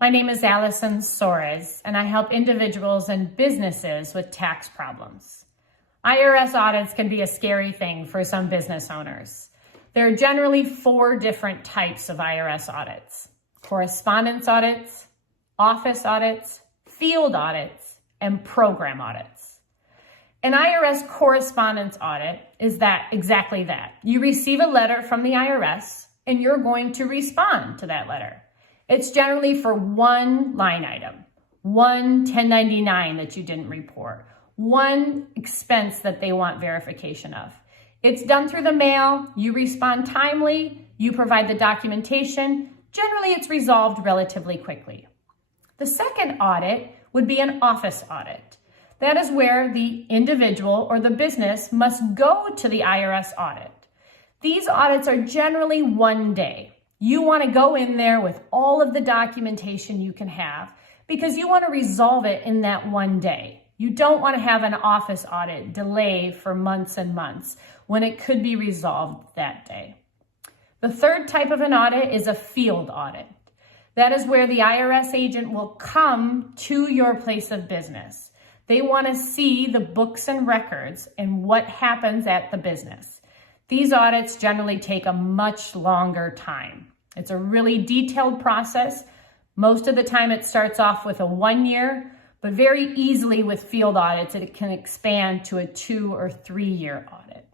My name is Allison Soares, and I help individuals and businesses with tax problems. IRS audits can be a scary thing for some business owners. There are generally 4 different types of IRS audits: correspondence audits, office audits, field audits, and program audits. An IRS correspondence audit is exactly that. You receive a letter from the IRS, and you're going to respond to that letter. It's generally for one line item, one 1099 that you didn't report, one expense that they want verification of. It's done through the mail, you respond timely, you provide the documentation. Generally, it's resolved relatively quickly. The second audit would be an office audit. That is where the individual or the business must go to the IRS audit. These audits are generally one day. You want to go in there with all of the documentation you can have because you want to resolve it in that one day. You don't want to have an office audit delay for months and months when it could be resolved that day. The third type of an audit is a field audit. That is where the IRS agent will come to your place of business. They want to see the books and records and what happens at the business. These audits generally take a much longer time. It's a really detailed process. Most of the time it starts off with a 1 year, but very easily with field audits, it can expand to a 2 or 3 year audit.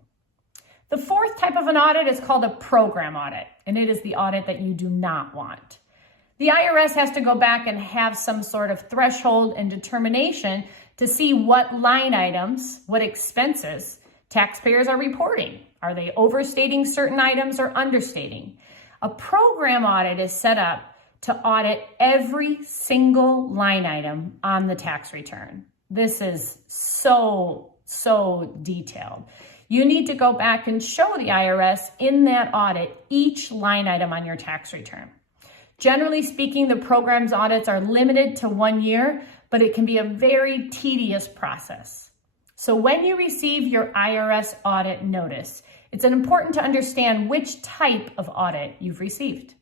The fourth type of an audit is called a program audit, and it is the audit that you do not want. The IRS has to go back and have some sort of threshold and determination to see what line items, what expenses taxpayers are reporting. Are they overstating certain items or understating? A program audit is set up to audit every single line item on the tax return. This is so detailed. You need to go back and show the IRS in that audit each line item on your tax return. Generally speaking, the program's audits are limited to 1 year, but it can be a very tedious process. So when you receive your IRS audit notice, it's important to understand which type of audit you've received.